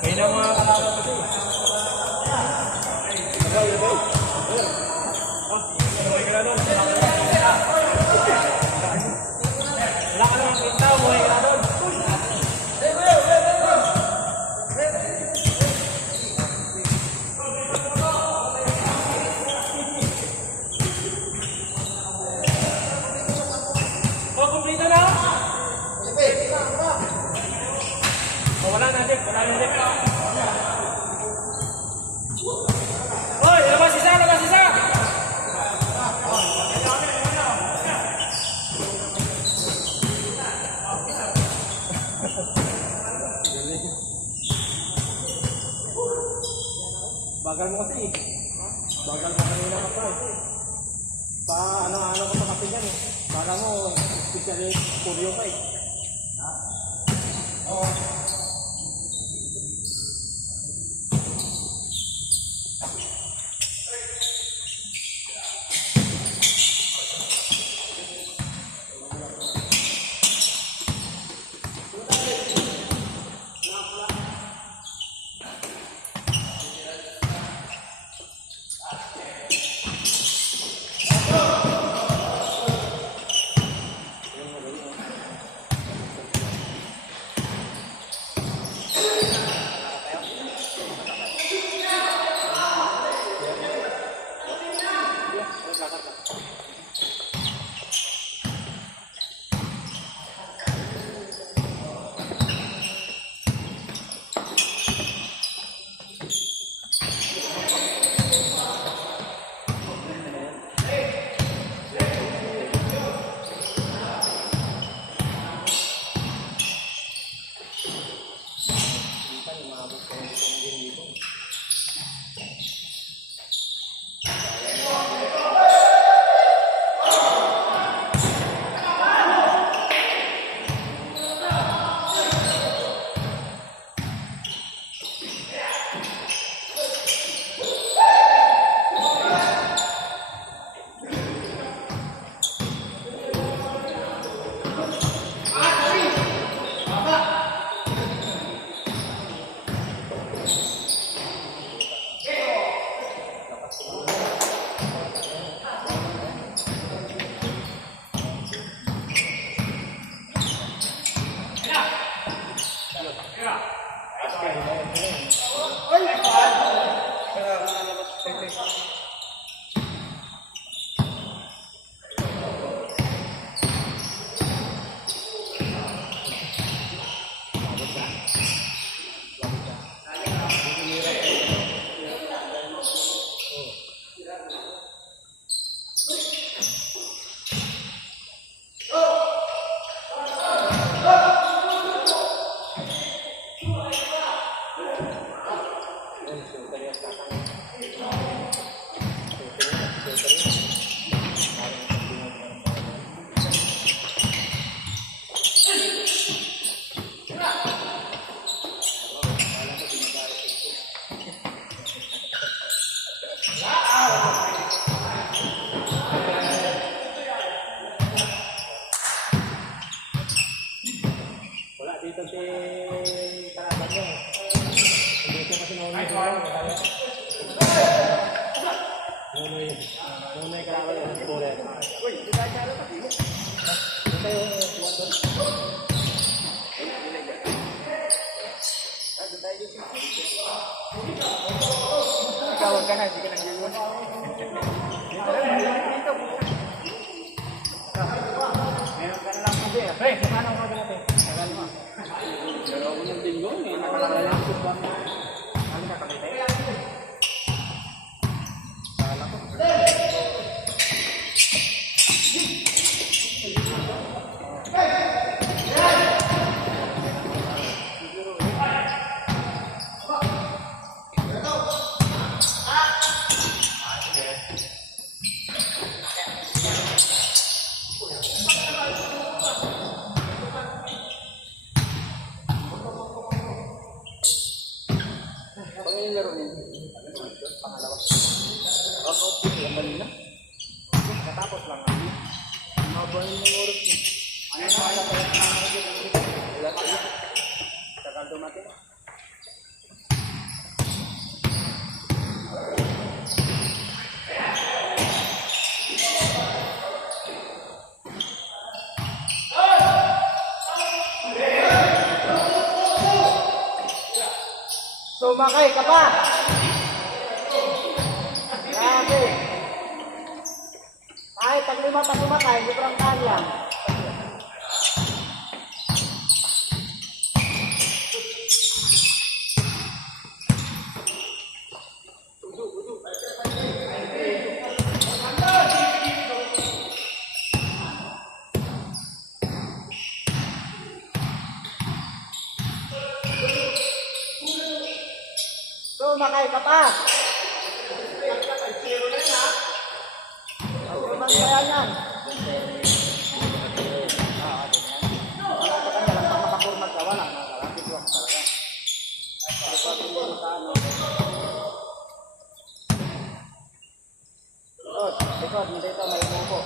May na mga kalaban kasi. Wala ka naman kita, buhay ka doon. Kumplito na ako. Wala na, Dick. Wala na, Dick. Hoy, labas isa, labas isa! Bagal mo kasi eh. Bagal mo kanina ka pa eh. Ano ko pa kasi dyan eh. Baka mo, especially puryo pa eh. Oo. Dito si kalaban niya. Hindi siya kasi nunay ko. Nunay kalaban niya. Uy, hindi tayo siya pa dito. Ito tayo tuwan doon. Ikaw, huwag ka na. Hindi ka nag-iwan. Dito lang. Dito. Meron ka na lang sabi. Pre, kumano ang sabi natin? Tagal mo. Pero ako ng tinggo, eh. Nakalalasok ba? Ano ka kami tayo? Kala ko. Yung laro niya. Pangalawa. Okay, yung kanina. Katapos lang. Mabay yung oras niya. Ano na, wala pa yung wala pa yung tagal dumating. Sumakay ka pa! Grabe! Kahit pag lima pa sumakay, sobrang kaya. Sumakay ka pa! Sumakay kaya yan! Likod, dito may umupo.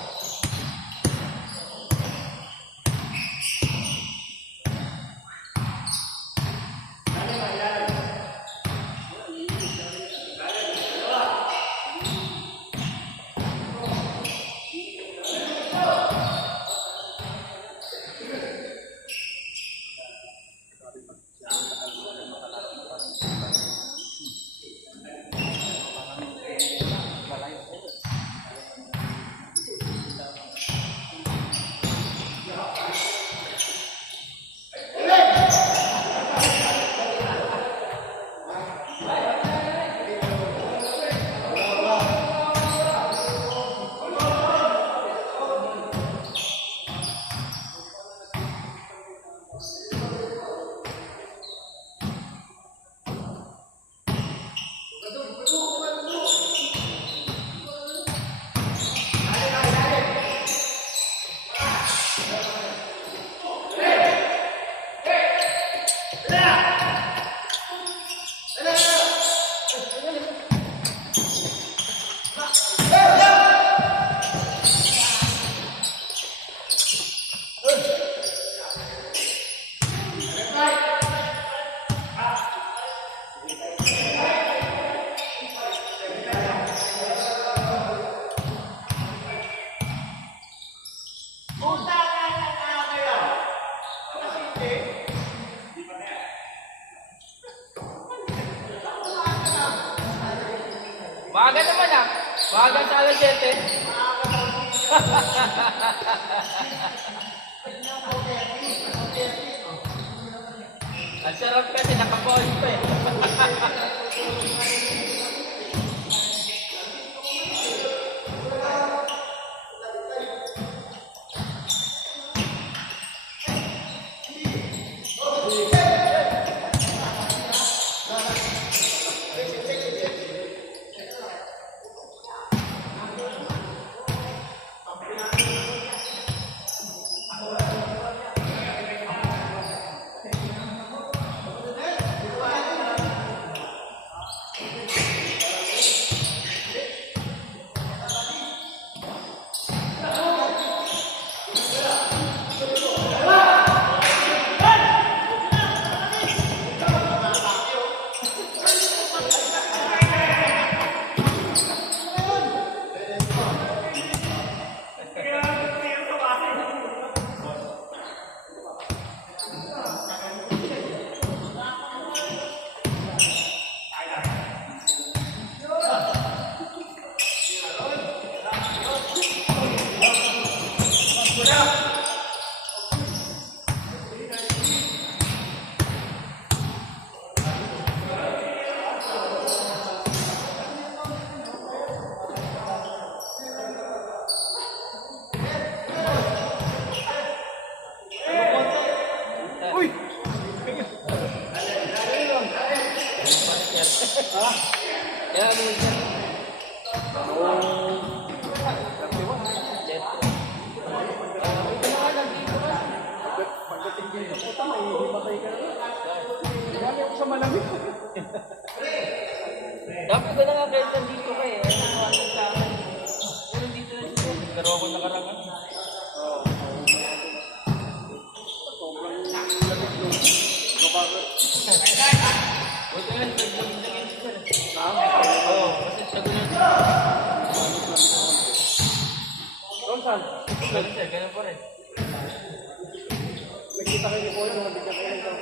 Maaga naman ah. Maaga sa alas 7. Ang sarap kasi nakapolis pa eh. Kaya ano yun? Pagdating dito po ito, may himatay ka na. Hindi ako sa malamig. Dapat ba na nga kahit nandito kayo? Ano sa akin? Kung dito na siya, pero ako nakarangan. Sobrang lamig doon. Mabagal. Buti nga, nagdagdag na kayo siya. Oo, kasi tagulan. Ronsan, Ganun sir, ganun pa rin. nagkita kayo ni Kuya nung nabigyan kayo ng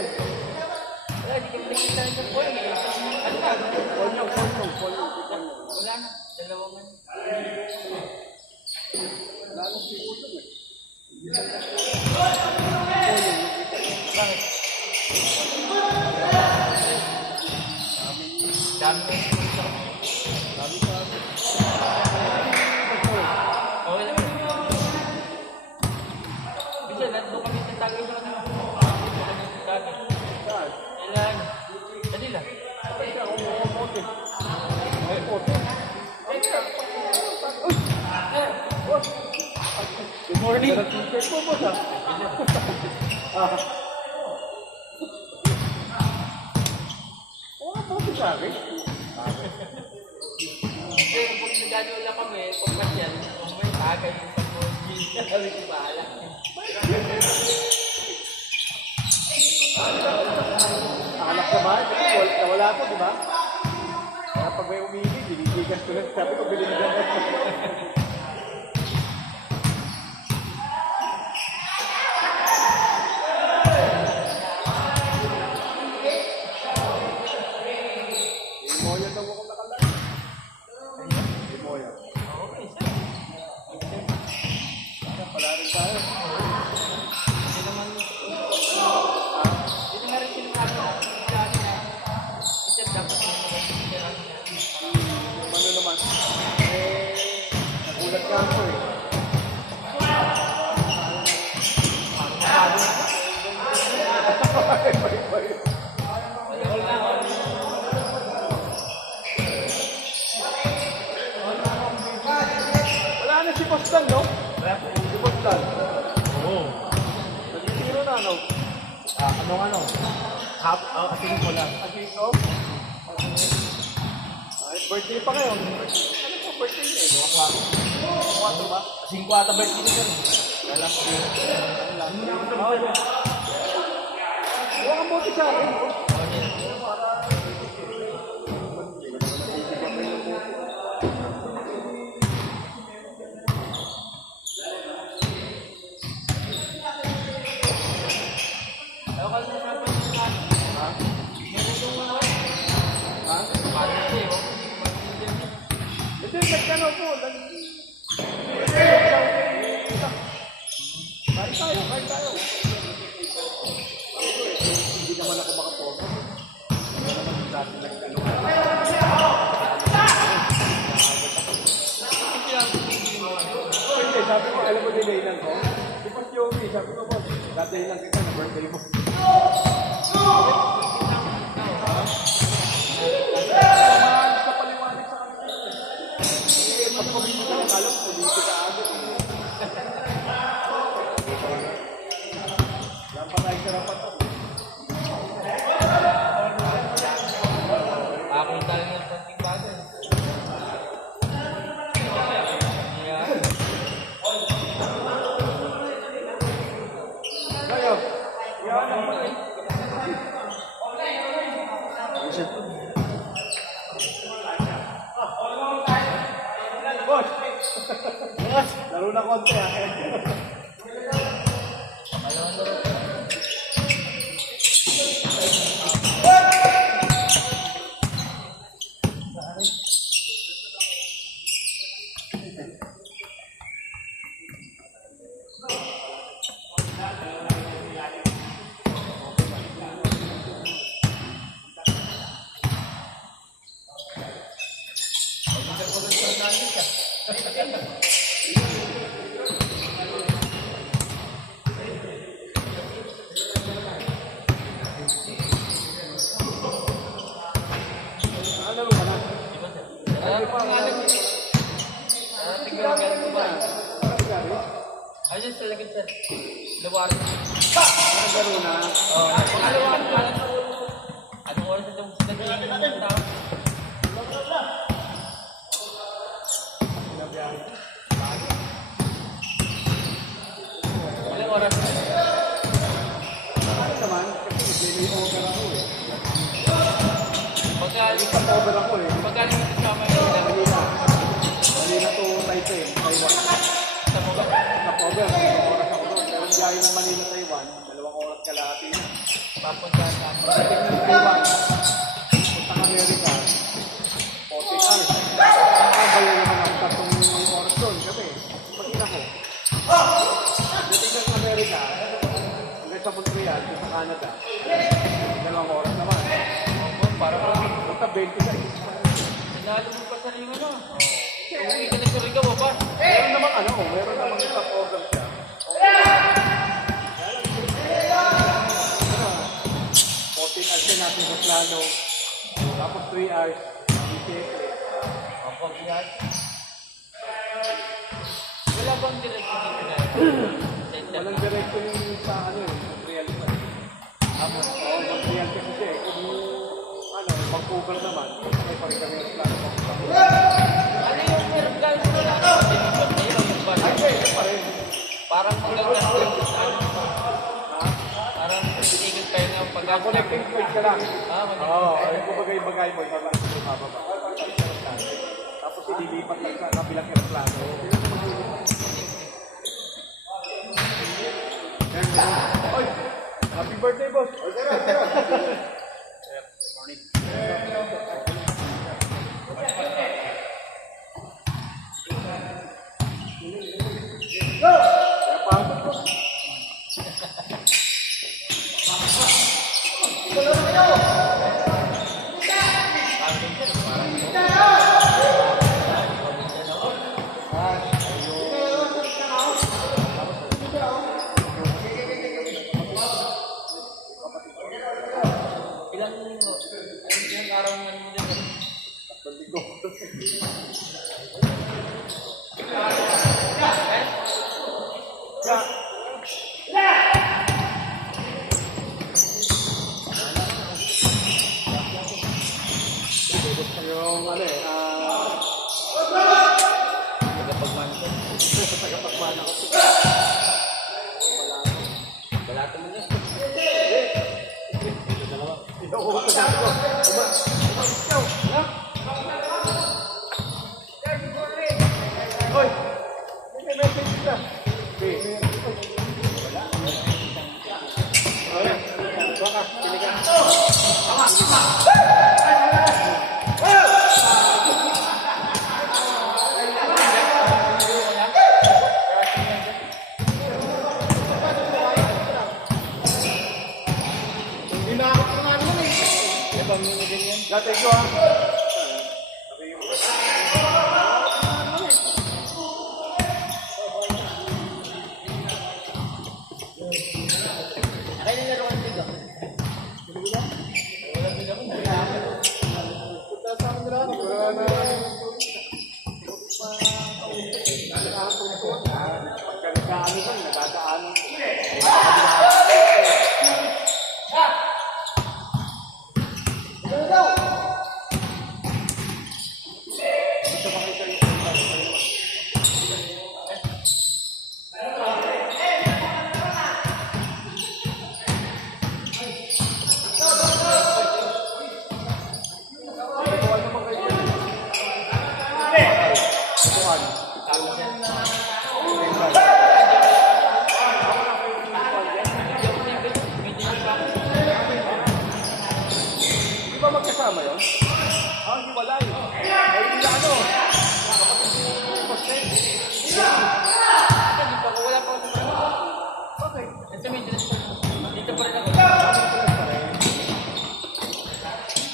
Wala, hindi kami nakikita ng point eh. Ano ba? Paul. Wala na. Dalawa man. Wala nang sipulong eh. Bakit? Dami mo yung gusto ko. Sabi sa akin. Okay lang. Bisa, nandun kami sa tagay sa kanila. Dito kami sa tagay. Saan? Kailan? Kanila. Sabay siya kung umumote. Ay, mote. Boss! Good morning. T-shirt mo, boss, ah. Ah. Oo, mote sa akin. Kasi kung nagano lang kami, kung pasyal, kung may tagay yung pag-morning, sabi ko bahala. Anak ka ba? Wala ko, di ba? Kaya pag may umili, binibigyan ko lang. Sabi ko, binibigyan ko. Limoya daw ako nakalala. Limoya. Okay, sir. Pala rin tayo. Hindi naman rin sinasabi na isa dapat Ano naman? Nagulat ka ako eh. Wala na si Postal, no? Si Postal. Oo. Nagtitiro na, no? Ano? Asin ko lang. Asito? Ay, birthday pa kayo. Ano po birthday niya eh? 4 ba? Asin ko ata ba yung sir? Wala ko. Huwag kang buti sa akin. Ayaw ka lang sa pagkakas. Ha? Meron yung mga Ha? pati eh. Ito yung nagkano po. Kain tayo. Hindi naman ako makapoto. Hindi naman yung dati nagkano. Hindi, sabi ko, alam mo delay lang ko. Di ba si Yomi, sabi ko, boss, dati lang kita na birthday mo. Maalis ka paliwanag sa kanila. Pag pabili ka, alam ko, dito ka agad. Lampat tayo sa rapat. Ako yung talagang ng konting bagay. Ayan. Kayo, yan ang pati. Boss! Boss! Laro na konti ah. Ano ka na? Tingnan mo ganun ko ba? Ayun sa lagit sir. Luwaran. Laro na. Oo. Pangalawakan pa lang sa ulo ko. Anong oras ito? Nagiging ng tao. Ilang oras? Ano naman? Kasi may over ako eh. Pagka Over ako eh. ito sa mga ilang Kanina to Taipei, Taiwan. sa mga. Naka-over. Oras ako doon. Pero biyahe ng Manila, Taiwan, 2 oras kalahati na. Papunta sa Pagdating ng Taiwan, puntang Amerika, 14 hours. Nakabalo naman ang 3 oras doon, kasi pag-ina ko. Pagdating ng Amerika, hanggang sa Montreal, sa Canada, 2 oras naman. parang Punta 26. sinalo mo pa sa yung ano. Umuwi ka na sa Rigaw pa. Meron namang meron namang stop order siya. 14 hours siya natin sa plano. Tapos 3 hours. Opo, biyan. Wala bang direkto dito na? Walang direkto yung sa Montreal. Montreal kasi siya. Kung Vancouver naman, may pa rin kami yung plano. Ano yung meron ka sa plano? Ay, hindi pa rin. Parang maganda ko yung parang sinigil kayo ng pag-asa. Connecting point ka lang. Oo, Kung bagay-bagay mo, mababa. Tapos ililipat lang sa kabilang aeroplano. Oy! Happy birthday, boss! ilang araw nga mo din. Yung tagapagmana ko. Balato mo niya. Hoy! May message ka. Baka, piligan. Hindi na ako kumano mo eh. Ibang mini din yan. Dati ko ha. Kaya nilaro ka ng bigo? Walang bigo mo. Punta sa akin nila ako. Wala na. Pagkagaano ko, nagdadaanan ko. Di ba magkasama yun? Hindi wala yun. Ay, hindi ano. Dito ako, wala pa ako sa trabaho. Okay. Ito may dito pa rin ako.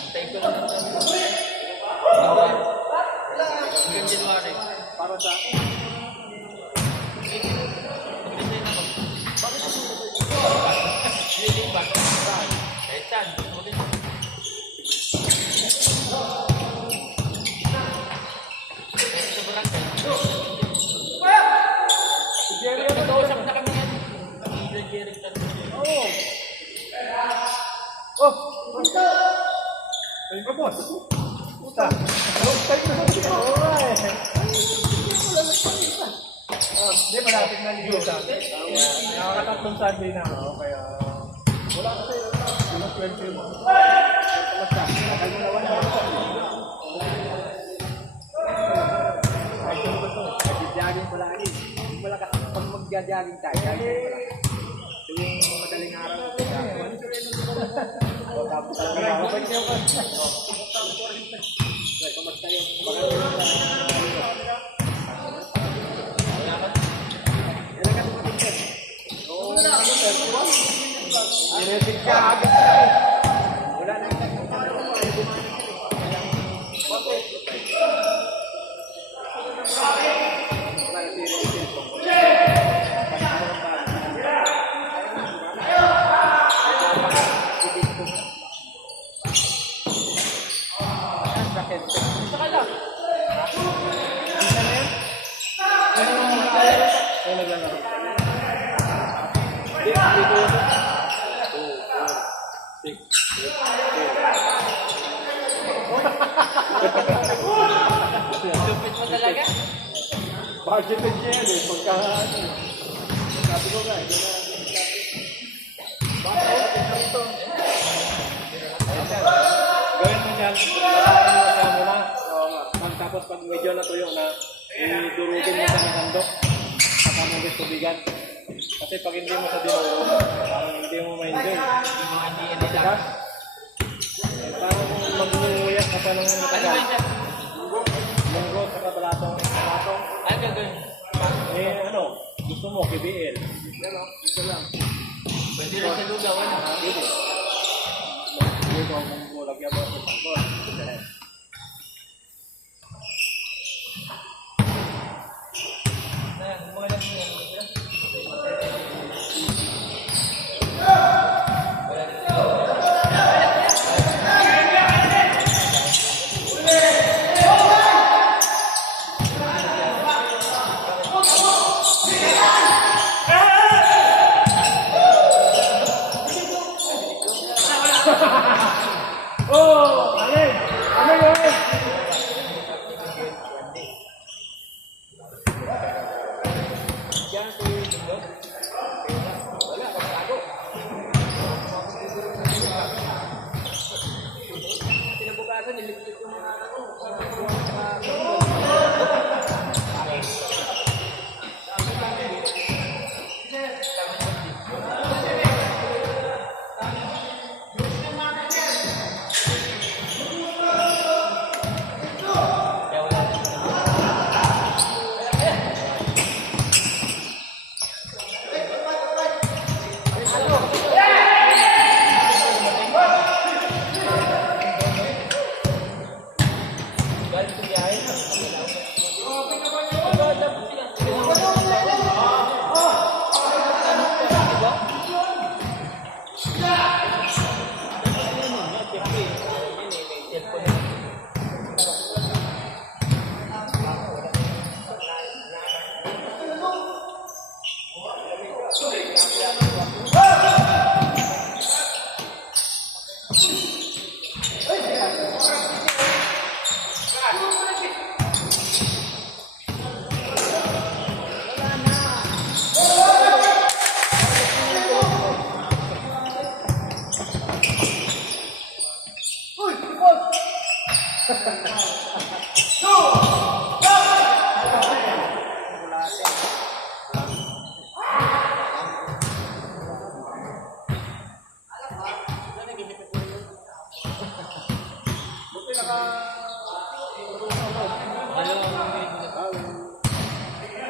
Antayin ko lang ng hanggang January. Para sa... Magbintay na ako. Lilipat. Kahit saan. Sa barangay. Si Jerry, Nag-uusap na kami yan. Hindi Jerry ka. Oo. Oh! Basta! Ayun ka, boss. Puta. Long time na siya. Oo nga eh. Hindi, malapit na ligo sa akin. Nakakatatlong Sunday na ako, kaya... Wala ka sa'yo. Yung 20 mo. Kamusta? Tagal mo naman ako sa ay, ito mo ba ito? Nag-jogging ko lagi. Hindi mo lang kasi pag mag-jogging tayo. Tapos ang trabaho. Kapag niya pa. Kamusta yun? Inesik ka agad na eh. Wala na yung Lupit mo talaga. budgeted niya yan eh. Pagka, sabi ko nga, gawin mo dyan, patayin mo na. Tapos pag medyo natuyo na, idurugin mo sa nakandok. Saka mo gusto bigan. Kasi pag hindi mo sa dinuro, parang hindi mo ma-enjoy. Diba? Parang magluluyas ka pa ng matagal. Munggo, saka balatong. Ano gagawin? Gusto mo, KBL. Pero, ito lang. Pwede rin sa lugaw, ano? Pwede. Pwede ko munggo, lagyan mo sa sangkot. Mga lang yung ano sila? Oh! Alin! Alin yun! Kinabukasan, nilipit yung mga ano.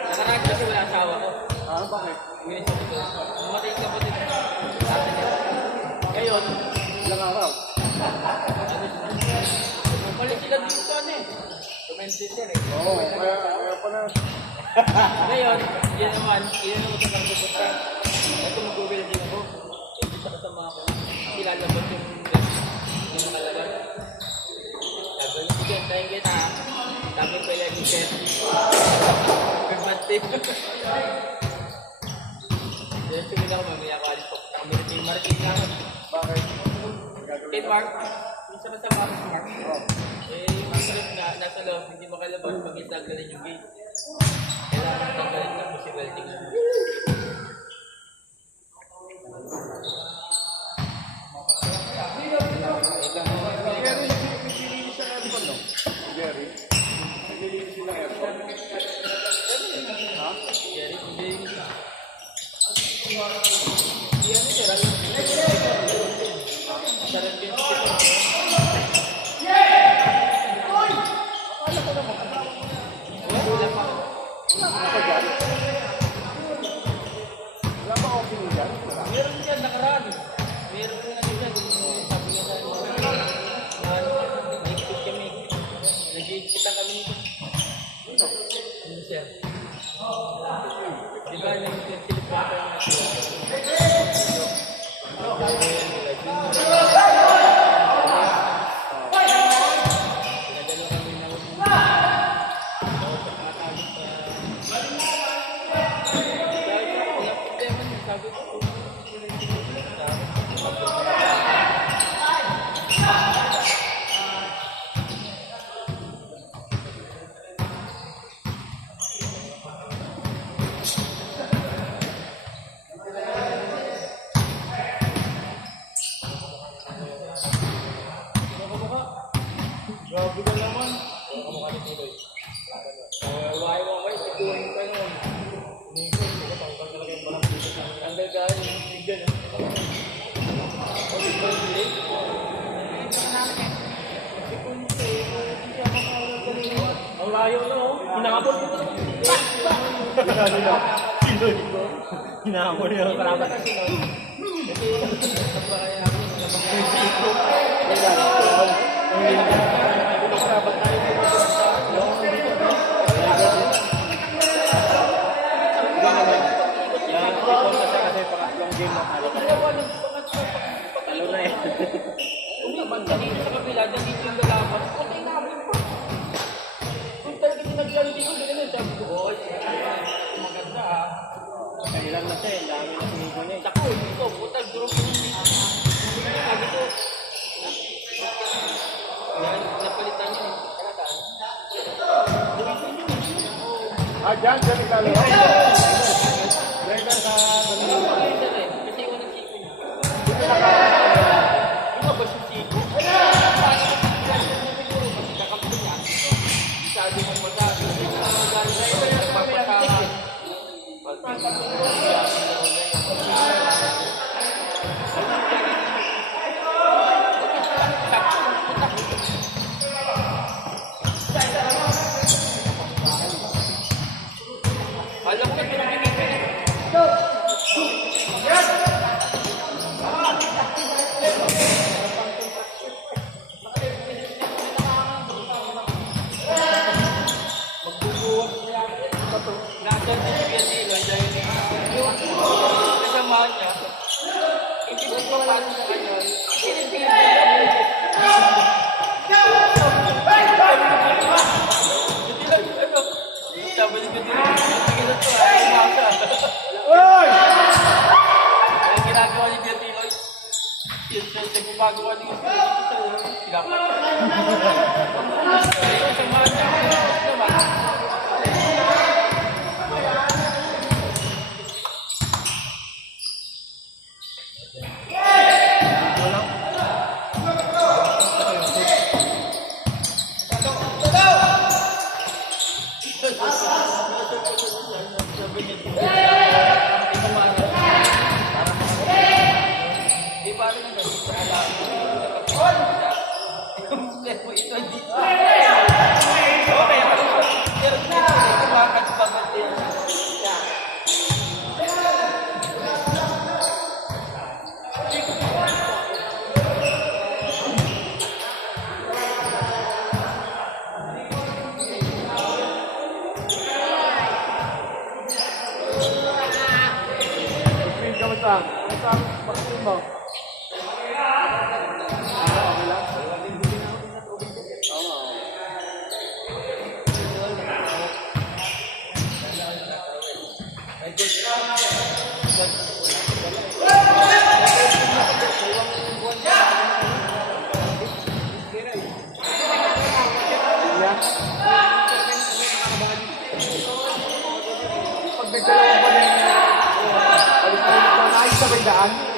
Nakaraan kasi wala asawa ko. Bakit? Mamatay ka po dito. Ngayon, ilang araw? Malit sila dito ano eh. Commentator eh. Oo, kaya pa na. Ngayon, yan naman sa pagpupunta. Ito mag-google din ako. Hindi sa kasama ko. Ilalabot yung nakalagay. Gagawin ko dyan, tayo kita. Dami pa yung set. Permantic. Dahil tumila ko mamaya ko alis pa. Martin na. Bakit? Kay Mark. Minsan na sa Mark. Masalit nga, nasa loob, hindi makalabas pag itagalan yung gate. Kailangan tanggalin lang kasi welding na. Jerry, naglilinis siya ng aircon, no? Jerry? Naglilinis sila ng aircon. Ha? Jerry, hindi. Hindi ano siya, Napalitan kami nito. Ano siya? Di ba yung silip pa yung grabe ka naman. Kamukha ni Tiloy. Why mo ba? Ituin pa nun. Unikot. Pangkal talaga yung parang dito. Tanggal ka. Yung bigyan. Ulit ba yung delay? Ang layo na oh. Hinakapon ko na. Tiloy ko. Hinakapon niya. Parapat kasi no. Kasi nagpakaya ako. Dito sa kabila, dito yung lalaban. Okay na ako pa. Kung talaga sinaglaro dito, ganun sabi ko, oy, maganda ah. Kailan na siya, ang dami na sinigo niya. Sako, dito, puta, durog yung dito. Sabi ko, napalitan niya. Dyan ikalaro. Driver sa kasi yung nang siko niya. Lumabas yung siko. Sabi mo mag-sabi. Alam ko na pinagiging. Magbubuwag niya. Nasaan si Tiloy dahil kasamahan niya. Hindi ko papasok sa kanya. Sabi ni Tiloy, tingin ito ay umasa. Oy! Ang ginagawa ni Tiloy, nagpapagawa ni Tiloy, sinapat. Kasamahan niya. Naman. Kamusta? Kamusta ang bakit mo? Okay lang? Pag nagdalawa ba ng palit-palit na naayos sa bagdaan?